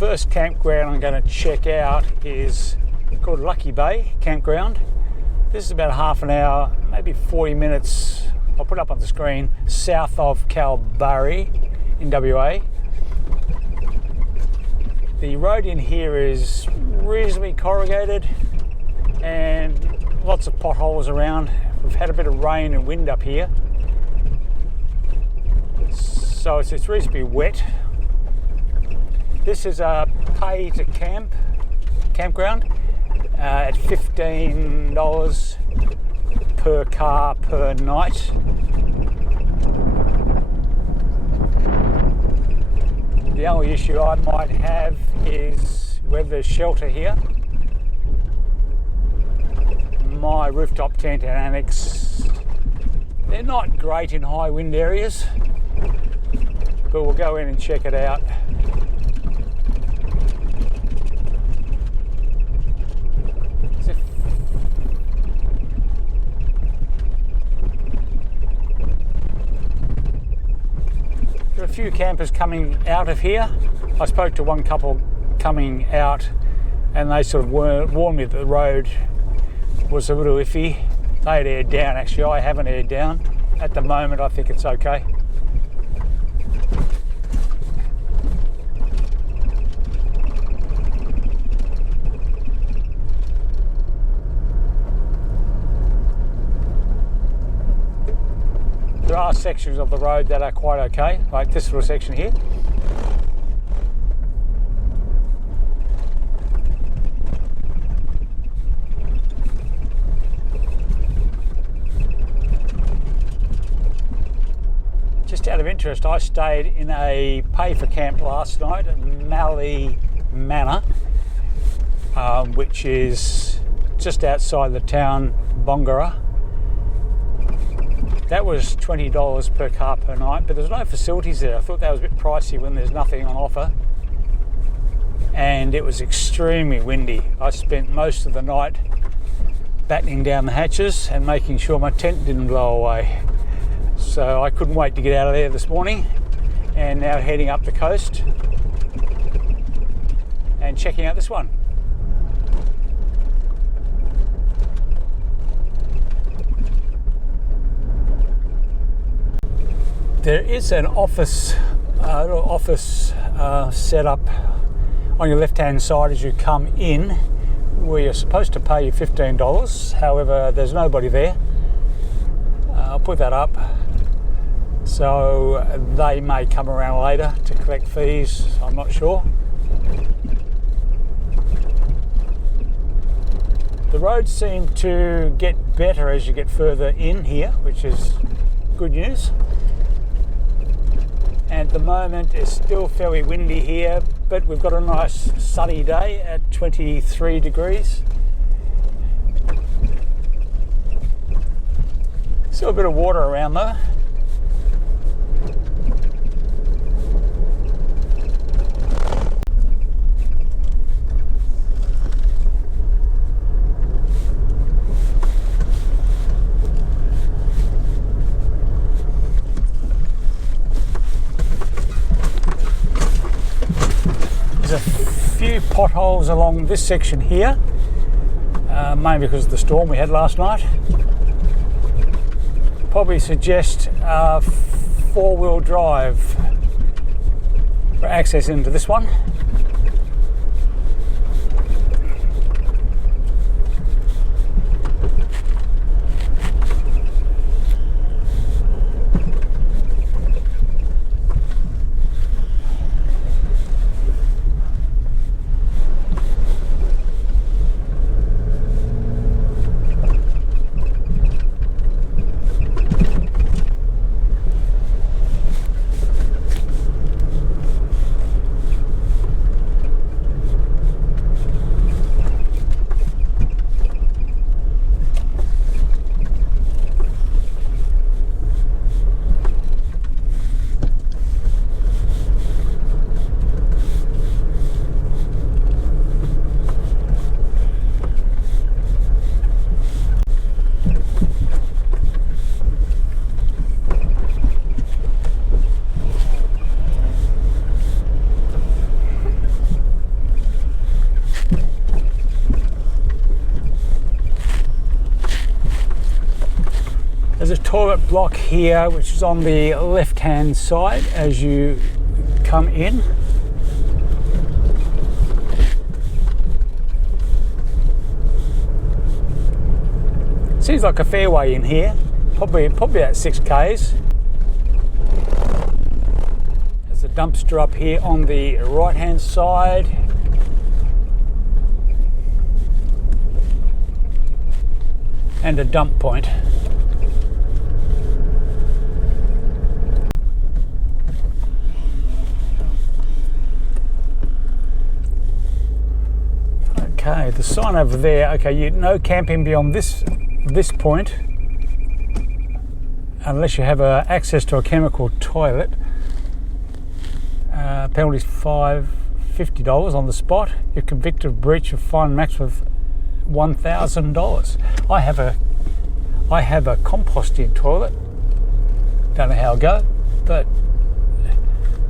first campground I'm going to check out is called Lucky Bay Campground. This is about half an hour, maybe 40 minutes, I'll put it up on the screen, south of Kalbarri in WA. The road in here is reasonably corrugated and lots of potholes around. We've had a bit of rain and wind up here, so it's reasonably wet. This is a pay to campground at $15 per car per night. The only issue I might have is whether there's shelter here. My rooftop tent and annex, they're not great in high wind areas, but we'll go in and check it out. There are a few campers coming out of here. I spoke to one couple coming out and they sort of warned me that the road was a little iffy. They had aired down. Actually, I haven't aired down. At the moment, I think it's okay. There are sections of the road that are quite okay, like this little section here. Just out of interest, I stayed in a pay-for-camp last night at Mallee Manor, which is just outside the town Bongara. That was $20 per car per night, but there's no facilities there. I thought that was a bit pricey when there's nothing on offer. And it was extremely windy. I spent most of the night battening down the hatches and making sure my tent didn't blow away. So I couldn't wait to get out of there this morning, and now heading up the coast and checking out this one. There is an office set up on your left-hand side as you come in, where you're supposed to pay your $15. However, there's nobody there. I'll put that up. So they may come around later to collect fees, I'm not sure. The roads seem to get better as you get further in here, which is good news. And at the moment it's still fairly windy here, but we've got a nice sunny day at 23 degrees. Still a bit of water around though. Few potholes along this section here, mainly because of the storm we had last night. Probably suggest four-wheel drive for access into this one. toilet block here, which is on the left-hand side as you come in. Seems like a fair way in here, probably about 6 k's. There's a dumpster up here on the right-hand side. And a dump point. Okay, the sign over there, okay, no camping beyond this point unless you have access to a chemical toilet. Penalties $50 on the spot. You're convicted of breach of fine maximum of $1,000. I have a composting toilet. Don't know how I go, but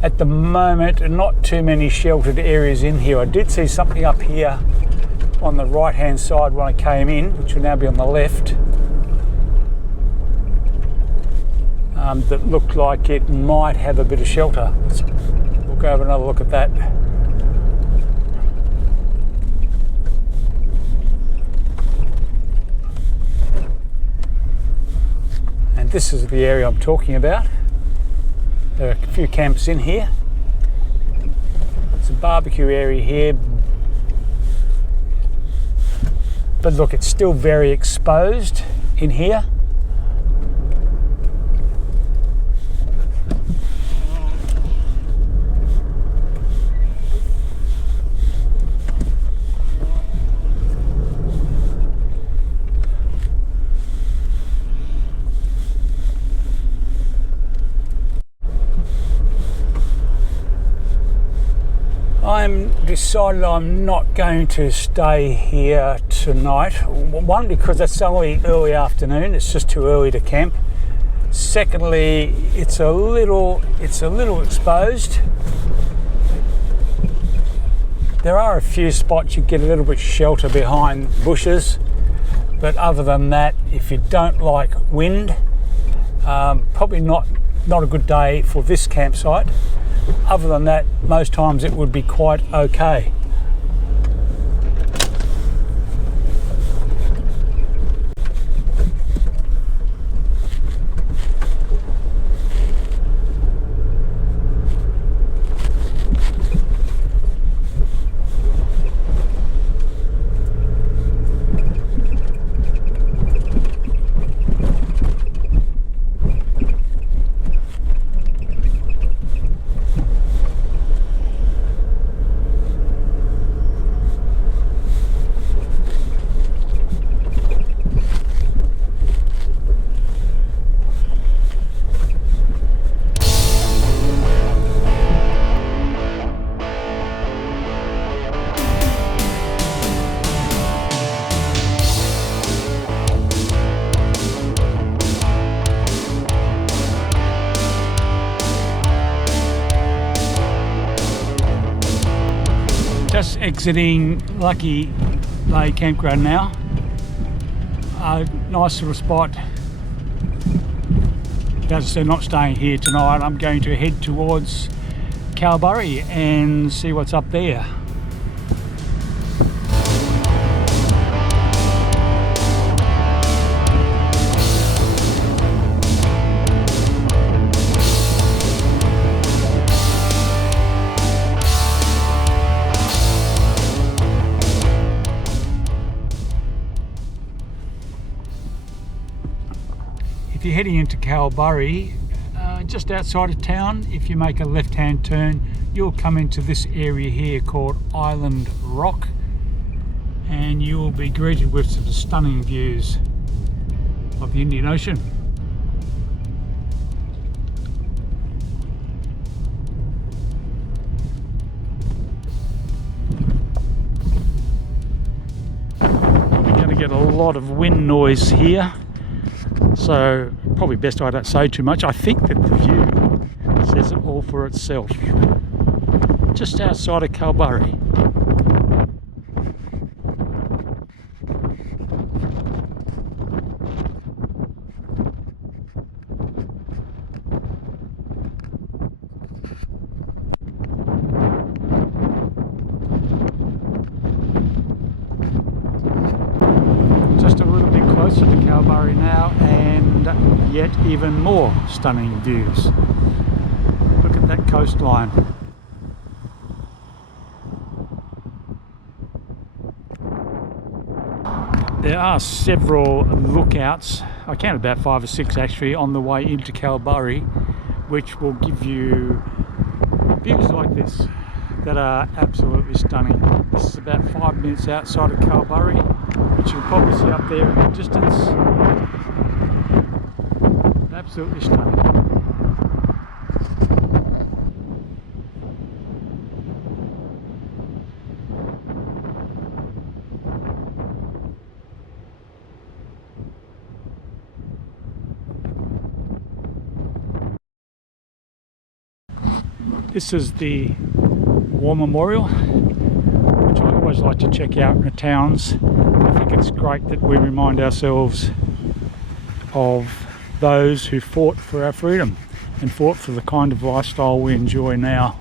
at the moment not too many sheltered areas in here. I did see something up here on the right hand side when I came in, which will now be on the left, that looked like it might have a bit of shelter. We'll go have another look at that. And this is the area I'm talking about. There are a few camps in here. It's a barbecue area here. But look, it's still very exposed in here. I'm decided I'm not going to stay here tonight. One, because it's only early afternoon, it's just too early to camp. Secondly, it's a little exposed. There are a few spots you get a little bit shelter behind bushes, but other than that, if you don't like wind, probably not a good day for this campsite. Other than that, most times it would be quite okay. Just exiting Lucky Lay Campground now. A nice little spot. As I said, not staying here tonight. I'm going to head towards Kalbarri and see what's up there. If you're heading into Kalbarri, just outside of town, if you make a left-hand turn, you'll come into this area here called Island Rock, and you will be greeted with some stunning views of the Indian Ocean. We're going to get a lot of wind noise here. So probably best I don't say too much. I think that the view says it all for itself. Just outside of Kalbarri. Kalbarri now, and yet even more stunning views. Look at that coastline. There are several lookouts, I counted about 5 or 6 actually, on the way into Kalbarri, which will give you views like this that are absolutely stunning. This is about 5 minutes outside of Kalbarri, which you can probably see up there in the distance. Absolutely stunning. This is the War Memorial, which I always like to check out in the towns. I think it's great that we remind ourselves of those who fought for our freedom and fought for the kind of lifestyle we enjoy now.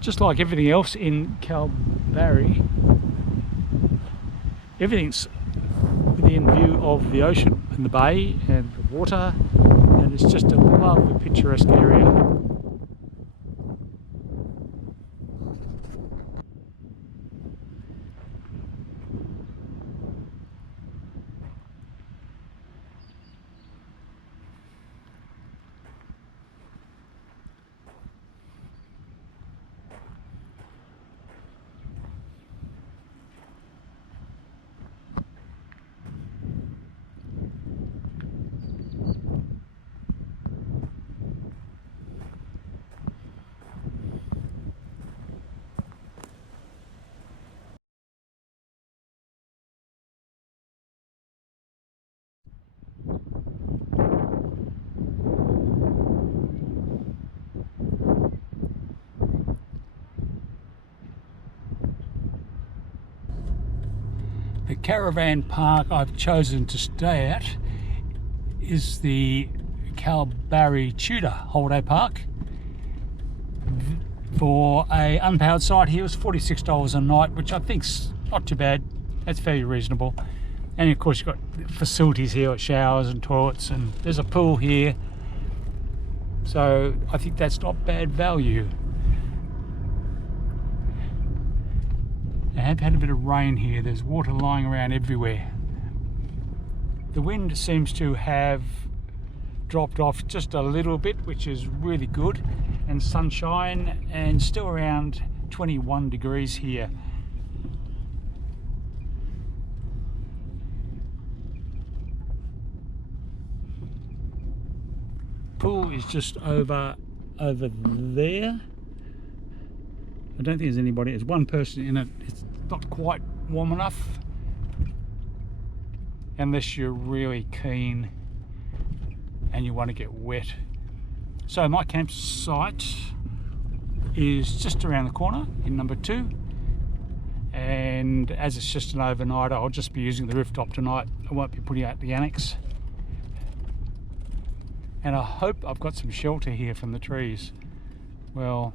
Just like everything else in Kalbarri, everything's within view of the ocean and the bay and the water, and it's just a lovely picturesque area. The caravan park I've chosen to stay at is the Kalbarri Tudor holiday park. For a unpowered site here, it was $46 a night, which I think's not too bad. That's very reasonable. And of course you've got facilities here, like showers and toilets, and there's a pool here. So I think that's not bad value. I have had a bit of rain here. There's water lying around everywhere. The wind seems to have dropped off just a little bit, which is really good, and sunshine, and still around 21 degrees here. Pool is just over there. I don't think there's anybody. There's one person in it. It's not quite warm enough, unless you're really keen and you want to get wet. So my campsite is just around the corner in number 2, and as it's just an overnight, I'll just be using the rooftop tonight. I won't be putting out the annex, and I hope I've got some shelter here from the trees. Well,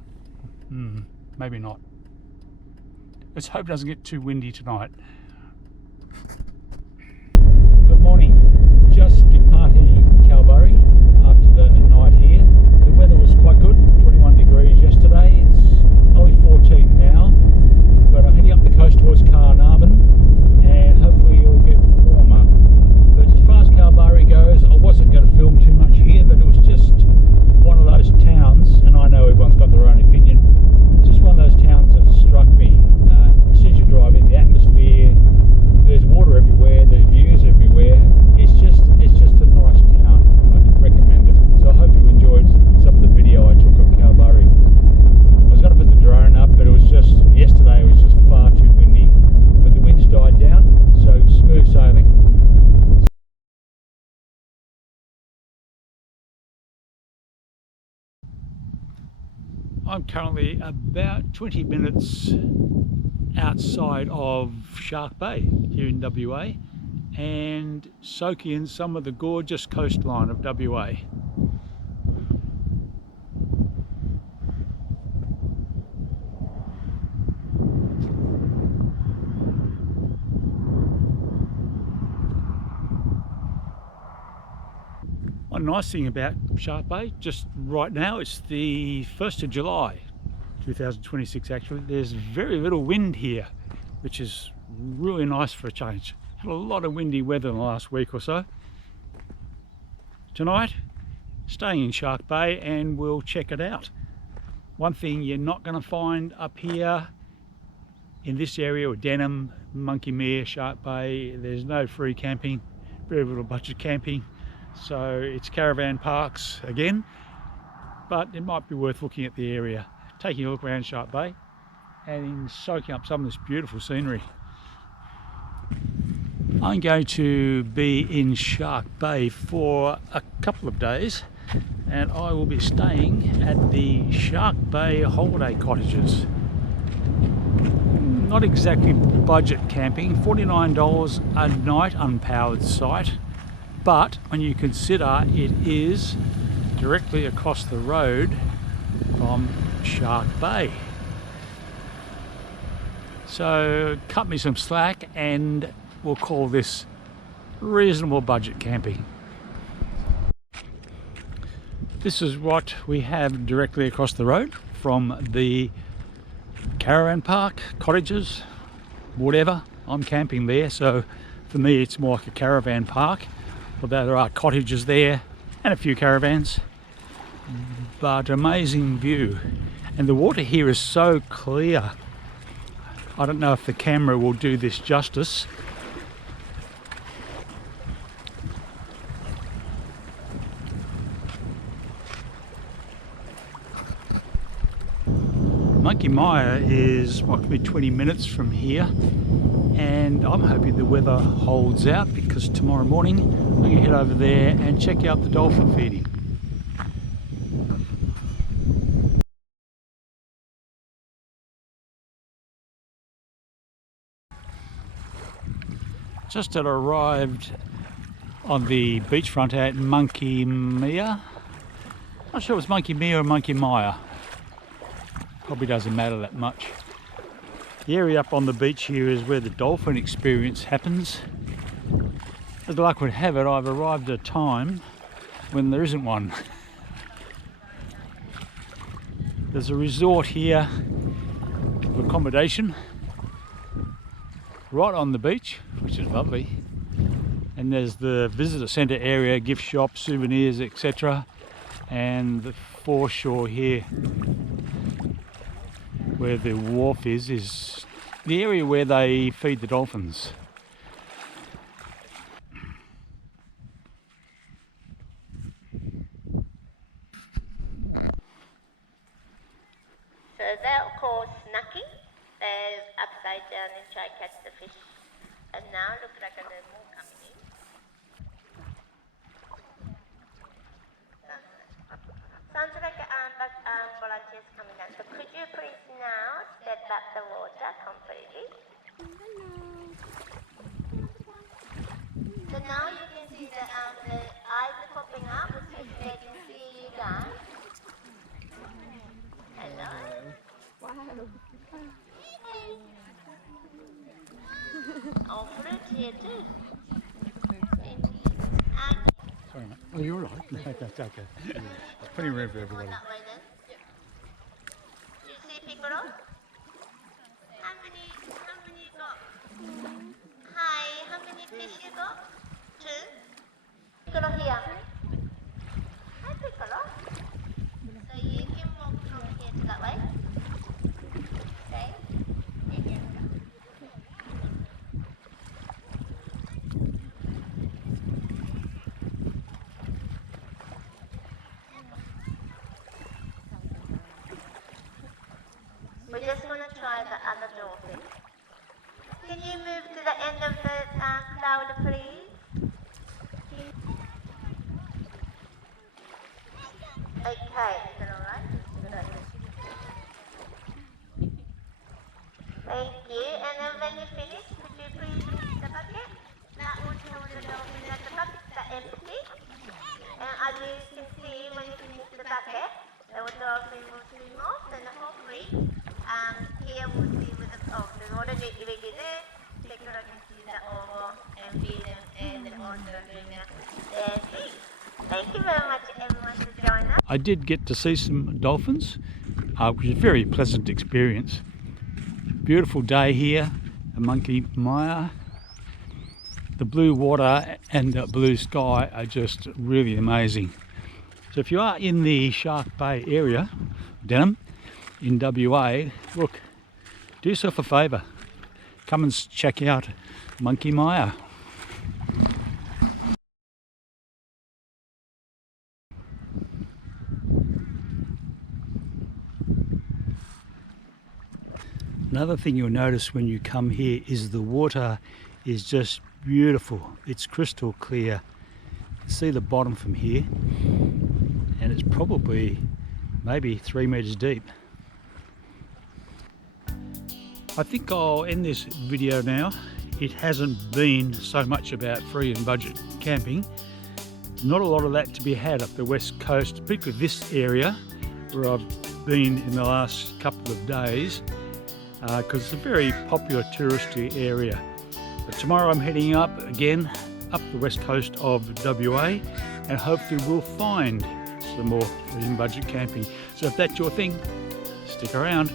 maybe not. Let's hope it doesn't get too windy tonight. Good morning. Just departing Kalbarri after the night here. The weather was quite good, 21 degrees yesterday. It's only 14 now, but I'm heading up the coast towards Carnarvon, and hopefully it'll get warmer. But as far as Kalbarri goes, I wasn't going to film too much here, but it was just one of those towns, and I know everyone's got their own opinion, just one of those towns that struck me. As soon as you drive in, the atmosphere, there's water everywhere, there's views everywhere. It's just a nice town, and I can recommend it. So I hope you enjoyed some of the video I took of Kalbarri. I was going to put the drone up, but it was just, yesterday it was just far too windy. But the wind's died down, so smooth sailing. I'm currently about 20 minutes outside of Shark Bay here in WA, and soaking in some of the gorgeous coastline of WA. nice thing about Shark Bay, just right now, it's the 1st of July 2026 actually. There's very little wind here, which is really nice for a change. Had a lot of windy weather in the last week or so. Tonight, staying in Shark Bay, and we'll check it out. One thing you're not going to find up here in this area, or Denham, Monkey Mere, Shark Bay, there's no free camping, very little budget camping. So it's caravan parks again, but it might be worth looking at the area, taking a look around Shark Bay and soaking up some of this beautiful scenery. I'm going to be in Shark Bay for a couple of days, and I will be staying at the Shark Bay holiday cottages. Not exactly budget camping, $49 a night, unpowered site, but when you consider it is directly across the road from Shark Bay. So cut me some slack and we'll call this reasonable budget camping. This is what we have directly across the road from the caravan park, cottages, whatever. I'm camping there, so for me it's more like a caravan park, although there are cottages there and a few caravans. But amazing view, and the water here is so clear. I don't know if the camera will do this justice. Monkey Mire is approximately 20 minutes from here, and I'm hoping the weather holds out, because tomorrow morning I'm going to head over there and check out the dolphin feeding. Just had arrived on the beachfront at Monkey Mere. Not sure if it's Monkey Mere or Monkey Mire. Probably doesn't matter that much. The area up on the beach here is where the dolphin experience happens. As luck would have it, I've arrived at a time when there isn't one. There's a resort here of accommodation right on the beach, which is lovely. And there's the visitor centre area, gift shop, souvenirs, etc. And the foreshore here, where the wharf is the area where they feed the dolphins. So they're called snacking. They're upside down and try to catch the fish. And now look like there's more coming in. Sounds like volunteers coming out. So could you please now step up the water completely? So now you can see the eyes are popping up, which means they can see you guys. Hello. Wow. Oh, fruit here too. Sorry, mate. Oh, you're all right. No, that's okay. Plenty of room for everybody. That way then. You see Piccolo? How many you got? Hi, how many fish you got? 2? Piccolo here. Hi Piccolo. So you can walk from here to that way. Okay. You can go. We're just going to try the other dolphin. Can you move to the end of the cloud, please? Okay, is that alright? Thank you. And then when you finish, could you please use the bucket? That will tell the dolphin that the buckets are empty. And as you can see, when you finish the bucket, the dolphin will swim off, and hopefully here we'll see with the already there. Piccolo can see the oval and feed them, and then also doing their feet. Thank you very much everyone to join us. I did get to see some dolphins, which was a very pleasant experience. Beautiful day here at Monkey Mia. The blue water and the blue sky are just really amazing. So if you are in the Shark Bay area, Denham, in WA, look, do yourself a favour. Come and check out Monkey Mia. Another thing you'll notice when you come here is the water is just beautiful. It's crystal clear. You can see the bottom from here, and it's probably maybe 3 meters deep. I think I'll end this video now. It hasn't been so much about free and budget camping. Not a lot of that to be had up the west coast, particularly this area where I've been in the last couple of days, because it's a very popular touristy area. But tomorrow I'm heading up again up the west coast of WA, and hopefully we'll find some more free and budget camping. So if that's your thing, stick around.